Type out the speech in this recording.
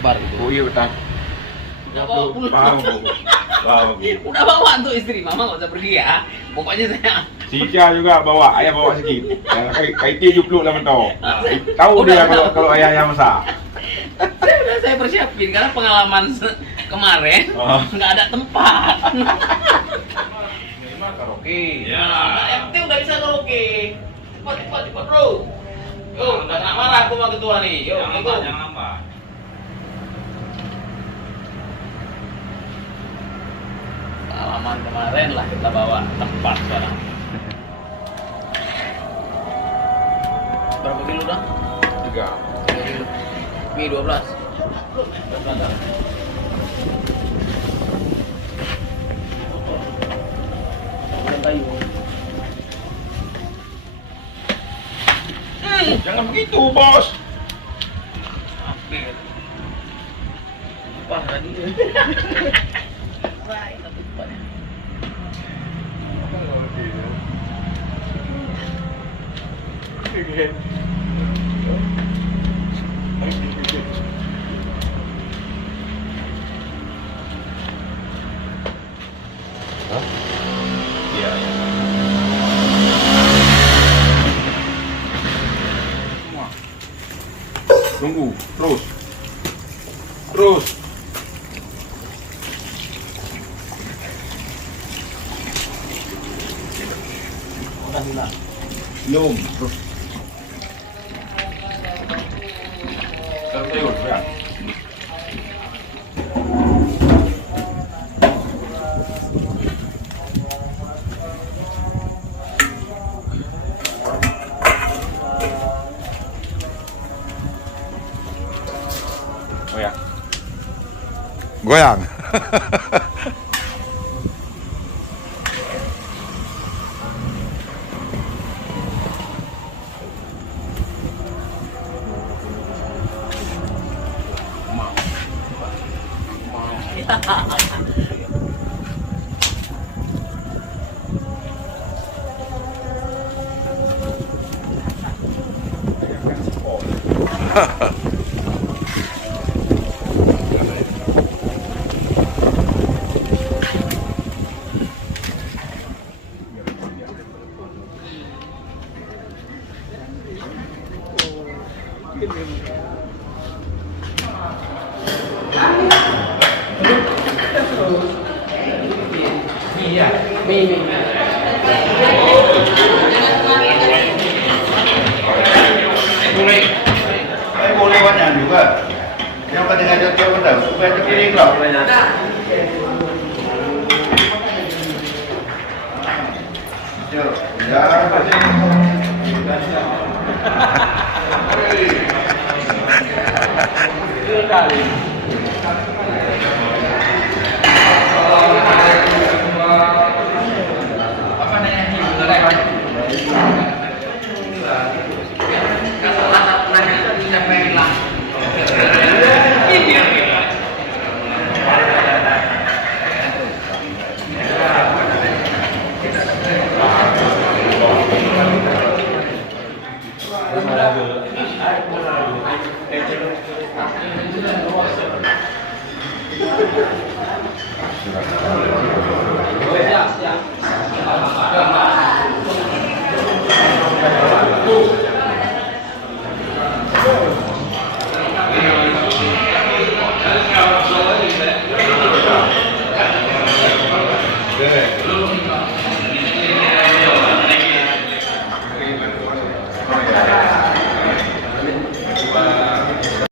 lebar gitu. Oh iya betul. Udah bawa pulang. Bawa. Udah bawa tuh istri, mama nggak usah pergi ya. Pokoknya saya. Sika juga bawa, ayah bawa sedikit. Kayak dia jupluk lah mentok. Tahu dia kalau ayahnya masak. Udah saya persiapin karena pengalaman kemarin nggak ada tempat. Ini mah karaoke. Ya, yang penting udah bisa karaoke. Cepat bro. Yuk, udah nggak marah aku sama ketua nih. Yuk, Jangan apa. Pengalaman kemarin lah kita bawa tempat sekarang. Berapa kilo dah? 3. 3 kilo. Mie 12. Kayu. Jangan begitu, bos. Wah, tadi. Wah, ini tapi tempatnya. Iya. Tunggu, terus. Udah hilang. Belum, terus. Terus, ya. Oh ya. Goyang. Boleh banyak juga. Yang penting aja dia benar, supaya terpiring lah. Siap.